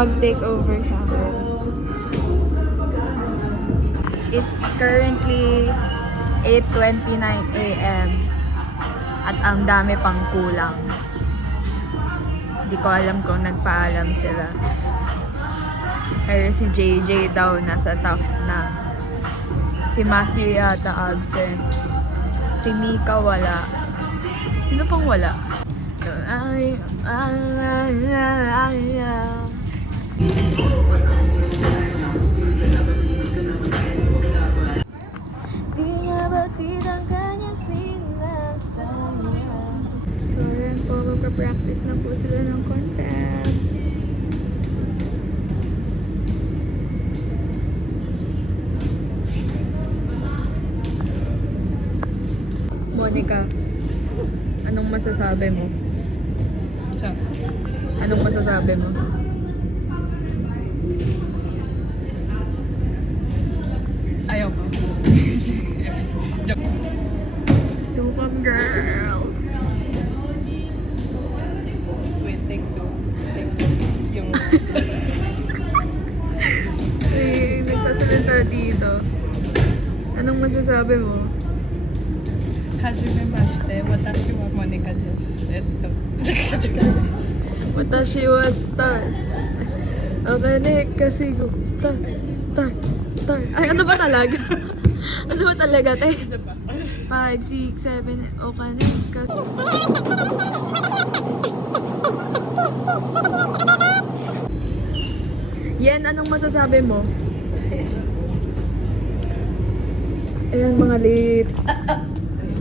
vlog takeover sa akin. It's currently 8:29 AM at ang dami pang kulang. Hindi ko alam kung nagpaalam sila. Pero si JJ daw nasa top na. Si Matthew yata absent. Si Mika wala. Sino pang wala? Di nga batid ang kanyang sinasaya. So ayan po, magpa-practice na po sila ng content. Monica, anong masasabi mo? Anong masasabi mo? Ayoko. Stupid girls. Wait, take two. Take two. Yung... Ay, nagsasalita dito. Anong masasabi mo? Hajime mashite, watashi wa Monica desu. Eto. Watashi wa star. Akane kasi go. Star. Ay, ano ba talaga? Ano ba talaga, te? Isa pa. 5, 6, 7, okane kasi... Yen, anong masasabi mo? Ayan, mga late.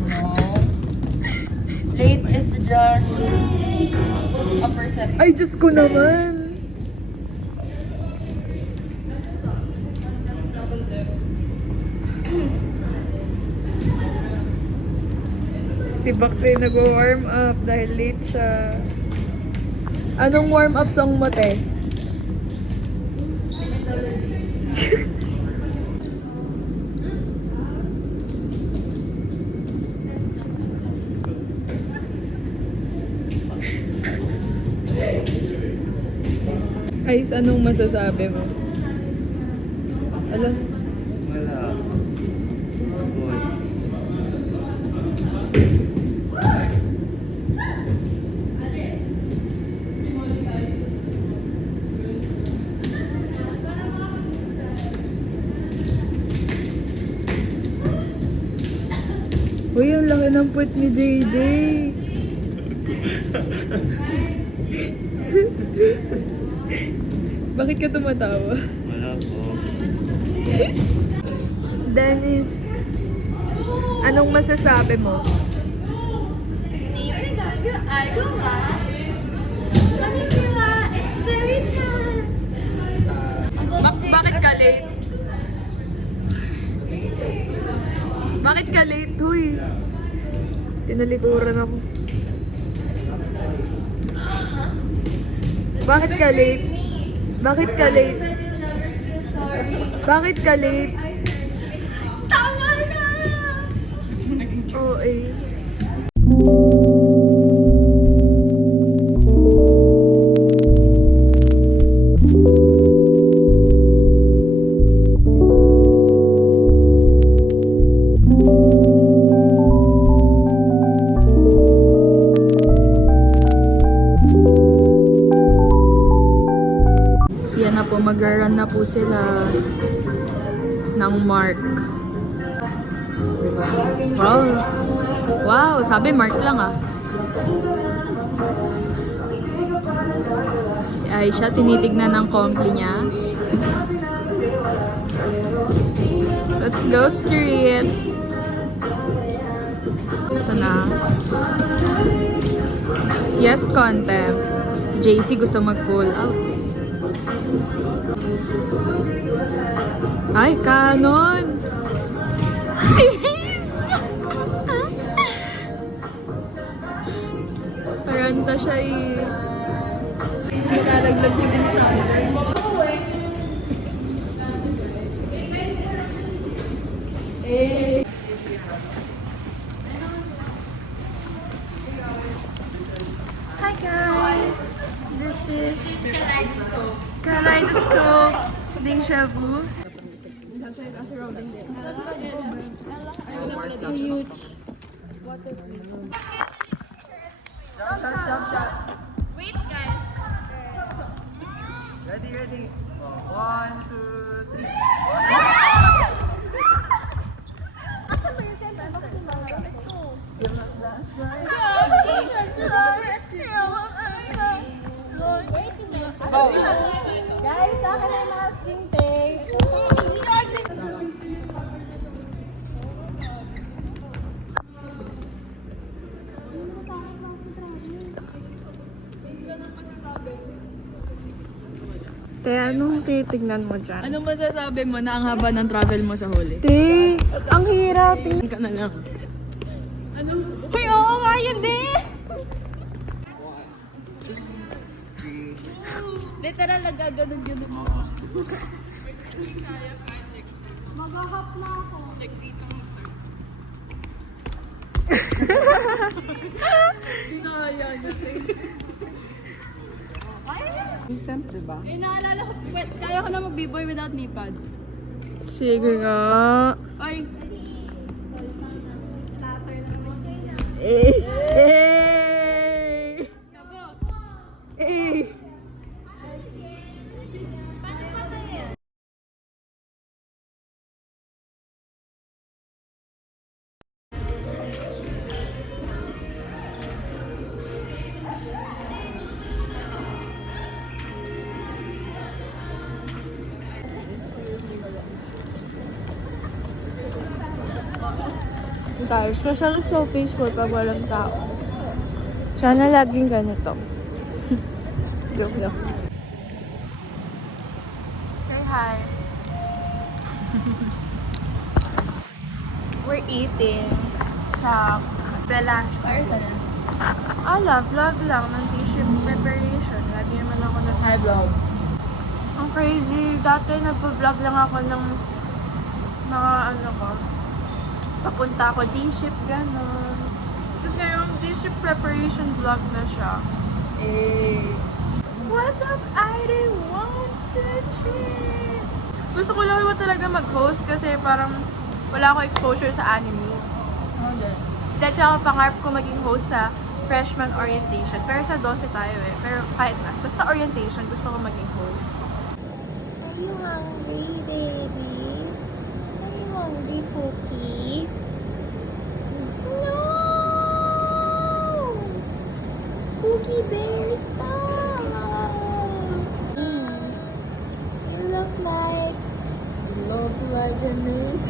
No. Late is just a perception. Ay, Diyos ko naman! Si Baxay nag-warm up dahil late siya. Anong warm up song mo, te? Ayos, anong masasabi mo? Alam? Wala. Good. Uy, ang laki ng puwet ni JJ. Bakit ka tumatawa? Wala po. Dennis, anong masasabi mo? Max, bakit ka late? Bakit ka late, huy? Tinalikuran ako. Bakit ka late? Bakit ka late? Bakit ka late? Tama na! Oo eh. Yan na po, mag-run na po sila ng mark. Wow! Wow! Sabi mark lang ah. Si Aisha, tinitignan ng compli niya. Let's go street! Ito na. Yes, contempt. Si JC gusto mag-full out. Ay, kanon! Taranta siya eh. Nagkalaglag din eh. Hi guys! This is Kaleidoscope. Kaleidoscope. Deja vu. Ready, ready. One, two, three. Guys, sa akin ay masking tape. Te, anong titignan mo dyan? Anong masasabi mo na ang haba ng travel mo sa huli? Te, ang hirap. Tingin ka na lang. Ano? Uy, oo nga yun din! Literal, nagaganon-ganon mo. Maghahap na ako. Like, dito mo, sir. Kaya niya, diba? Eh, naalala ko, kaya ko na mag-b-boy without knee pads. Sige nga. Ay! Eh. Eh. Eh. Guys, masyadong so peaceful pag walang tao. Sana laging ganito. Joke lang. Say hi. We're eating sa Velasco. Vlog lang ng tissue preparation. Lagi naman ako Hi, vlog. Ang crazy. Dati nagpo-vlog lang ako ng mga ano ko. Papunta ako D-ship, gano'n. Tapos ngayon, D-ship preparation vlog na siya. Eh. What's up, ID 123? Gusto ko lang naman talaga mag-host kasi parang wala akong exposure sa anime. Dahil siya pangarap ko maging host sa freshman orientation. Pero sa 12 tayo eh. Pero kahit na. Basta orientation, gusto ko maging host. Are you hungry, baby? Are you hungry, Pookie? No! Pookie Bear, stop! You look like a nude.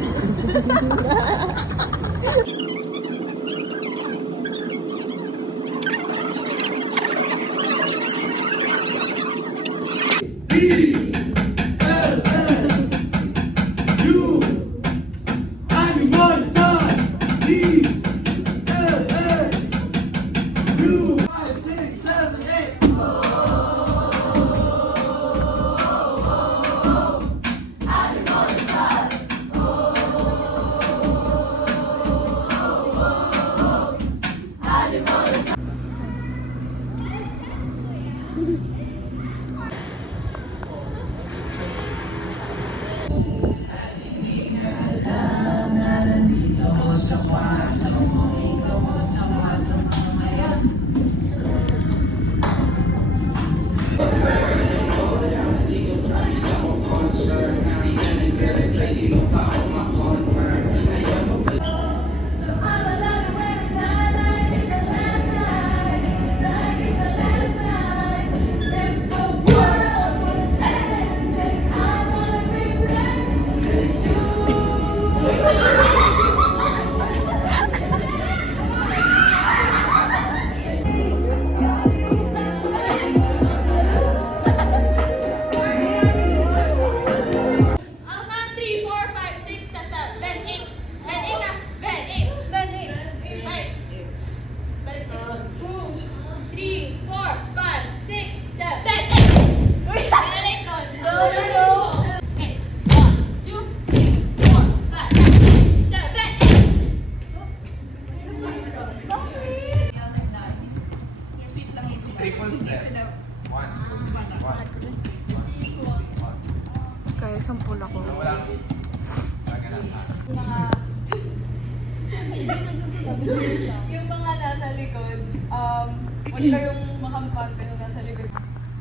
Yung mga nasa likod, huwag kayong makampante na nasa likod.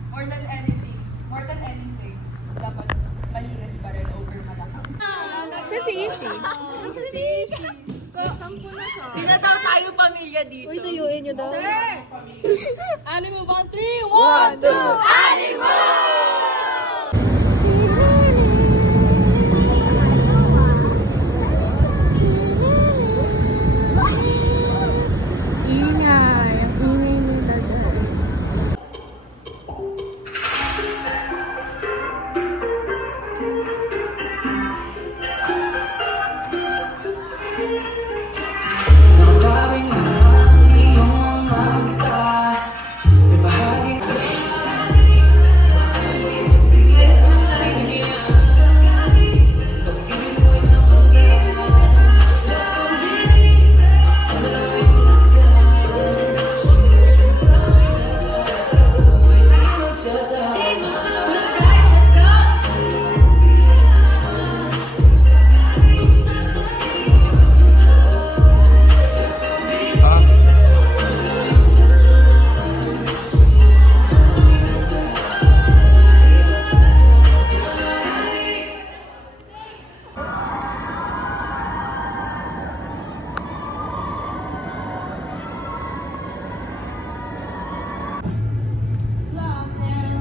More than anything, dapat malinis pa rin over malakas. Sa si Ishi. Di na daw tayo pamilya dito. Uy, sayuin nyo daw. Animal Bond 3, 1, 2, Animal! Ingay. Ang ingay nila guys.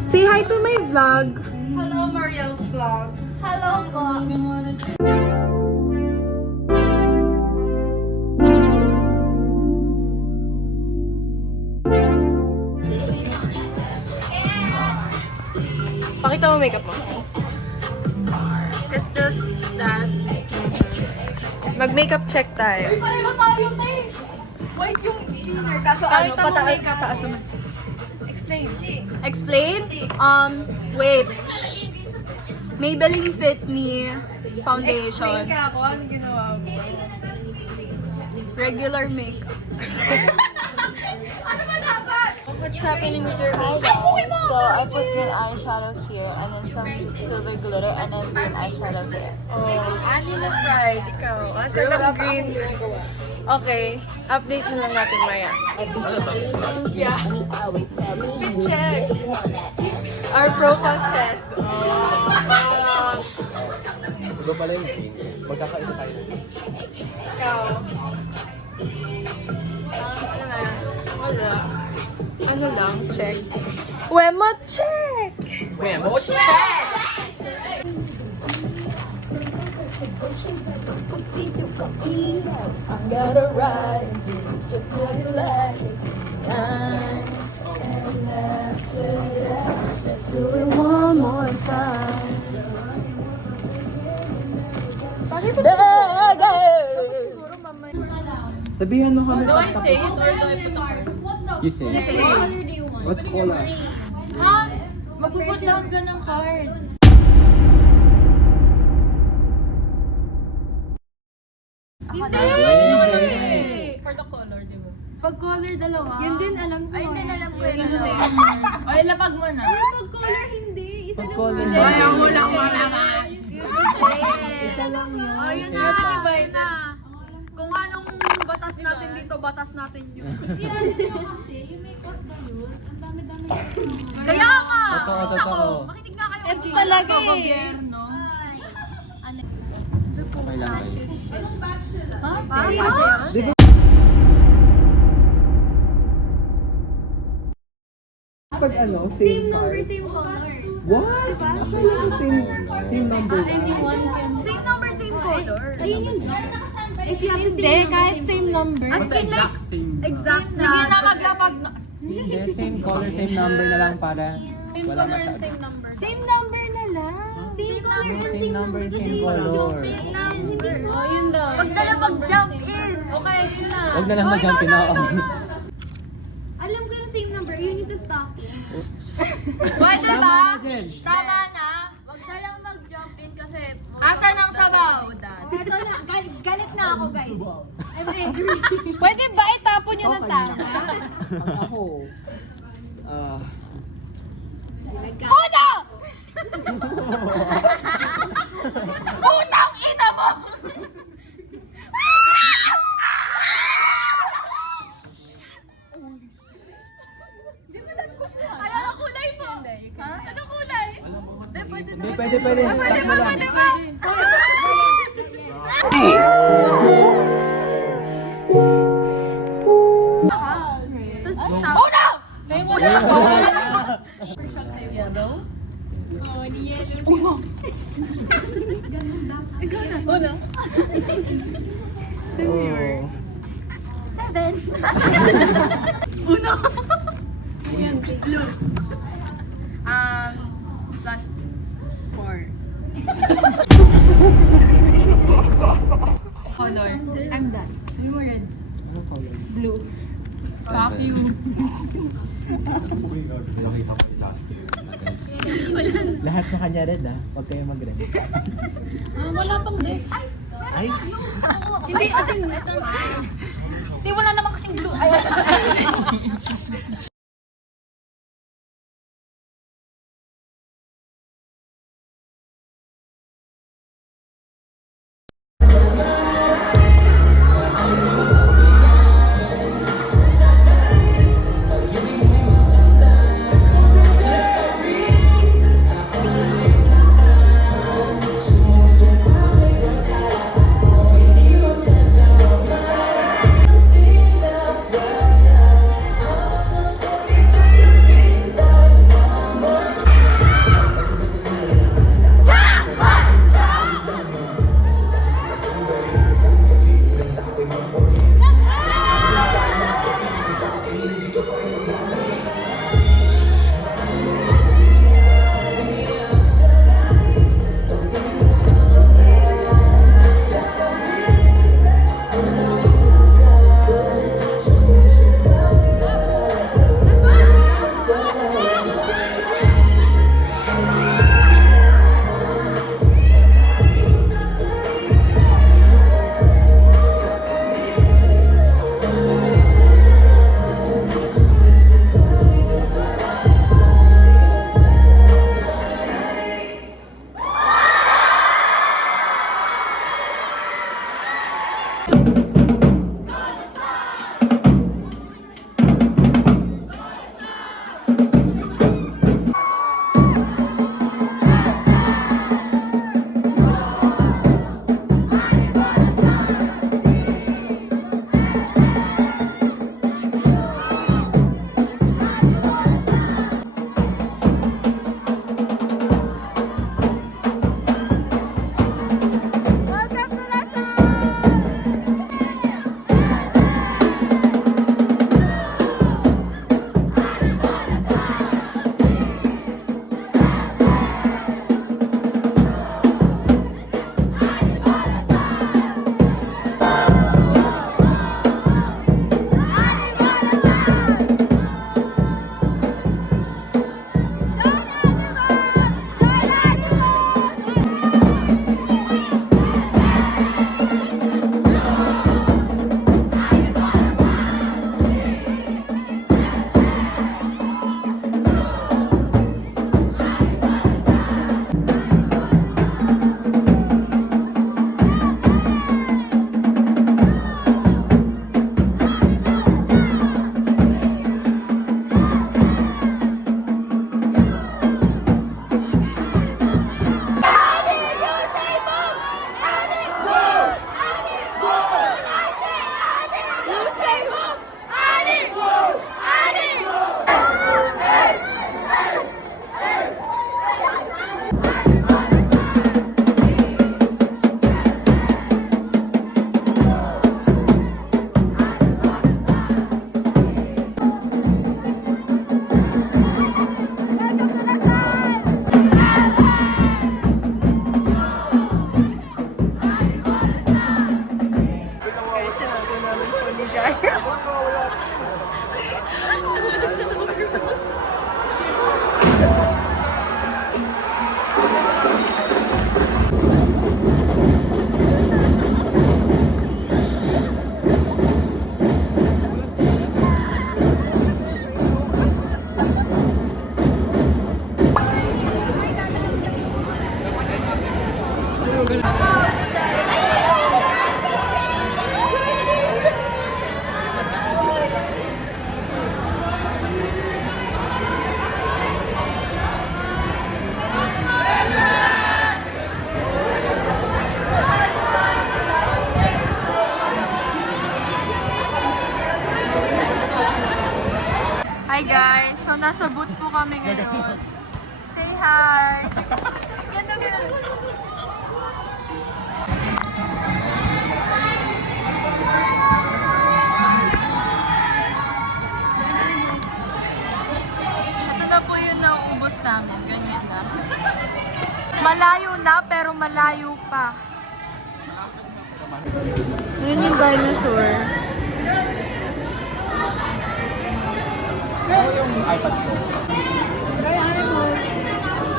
Say hi to my vlog. Hello, Mariel's vlog. Hello po. Pakita mo makeup mo. It's just that. Mag-makeup check tayo. Pareho tayo, tay. White yung inner, kaso ano, pataas naman. Explain? Wait. Shh. Maybelline Fit Me Foundation. ka ako, ano ginawa mo? Regular makeup. What's happening with your makeup? So I put green eyeshadow here and then some silver glitter and then green eyeshadow there. Oh, Anila Pride, ikaw. Asa ng green? Okay, update na lang natin maya. Yeah. Check. Our profile set. Iba pala yung green. Magkakaisa tayo. Ikaw. Ano na? Wala. Ano lang? Check. Wema check! Memo, I'm gonna ride just like you like it tonight. And after that, let's do it one more time. Bakit Siguro Sabihan mo kami Do I say it or do I put a card? You say it. what color do you want? What color? Ha? Magpuput down ka ng card. Hindi! For the color, di ba? Pag color, dalawa. Yun din, alam ko. Ay, hindi, alam ko yun. Ay, lapag mo na. Pag color, hindi. Isa lang color. mo. Ayaw mo lang malaman. Isa lang yun. Oh, yun na. Iba na. Kung anong batas natin dito, batas natin yun. Kaya nga! Totoo, totoo. Makinig nga kayo. Ito talaga eh. Gobyerno. Okay lang. Ha? Seryoso? Pag ano, same Number, card. same color. What? Akala ko same number. Anyone can. Same number, same color. Ayun yun. If you have the Hindi, same kahit same number. As in like, Same. exact na. Sige na, maglapag na. Hindi, same color, same number na lang para Same wala color and masyado. same number. Same number na lang. Same color and Same number, same color. Same number. Oh, yun daw. Pag dala mag-jump in. Okay, yun na. Huwag na lang mag-jump in ako. Alam ko yung same number. Yun yung sa stock. Pwede Tama ba? na din. Tama na. Huwag na lang mag-jump in kasi asa ng sabaw? Ito na. Galit na ako, guys. I'm angry. Pwede ba itapon yun ng tama? Ako. Uno! Utang ina mo! pwede. Start mo lang. Oh. Plus 4. Color. I'm done. You red. Ano color? Blue. Fuck you. Lahat sa kanya red ah. Huwag kayo mag-red. Wala pang deck. Ay! Hindi, kasi hindi, wala naman kasing blue. Ay, Hi guys! So nasa booth po kami ngayon. Say hi! Ganda, ganda. Ito na po yung nauubos namin. Ganyan na. Malayo na pero malayo pa. Yun yung dinosaur. Ano yung iPad ko?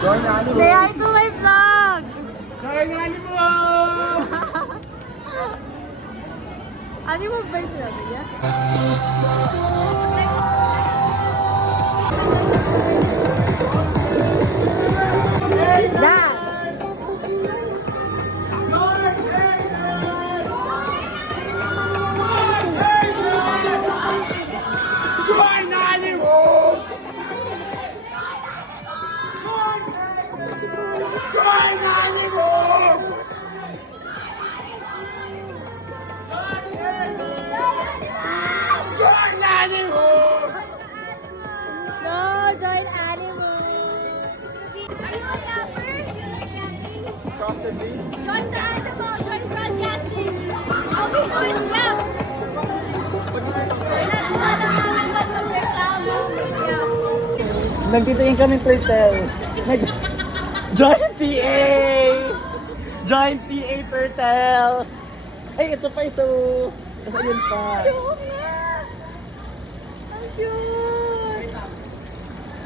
Join Animal! Say hi to my vlog! Join Animal! Ano mo ba yung sinabi niya? What is that? Join Animal! Join Animal! Join Animal! No, join animal. Cross the beach. Join the animal. Join broadcasting. Okay, boys, now. Nagtitingin kami turtle. Giant PA! Giant PA turtles! Ay, ito pa iso. Tapos ayun pa. Ang cute!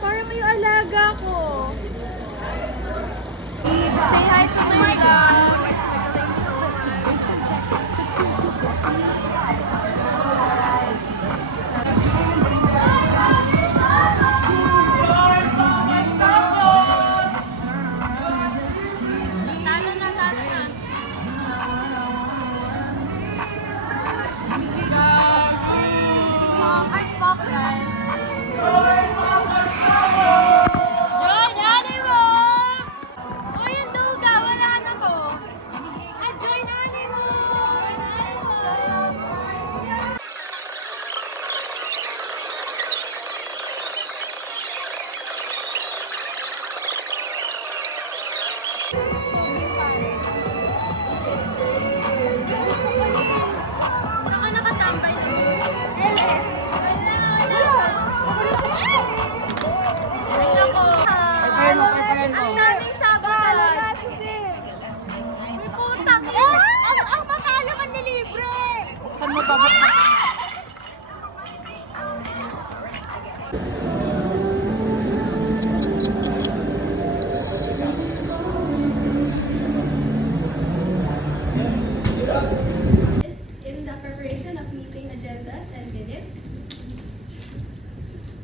Parang may alaga ko. Say hi to my vlog. It's nagaling so much. Ay, pop guys. Join animal. Uy, yung luga, wala na to. Join animal. Ako nakatambay na. Ang daming sabahan. May putang. Ang makala manlilibre. Saan mo pa? In the preparation of meeting agendas and minutes.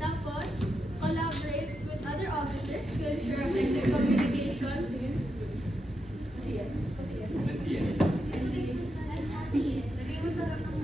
Tapos, collaborates with other officers to ensure effective communication. Lagay mo sa harap ng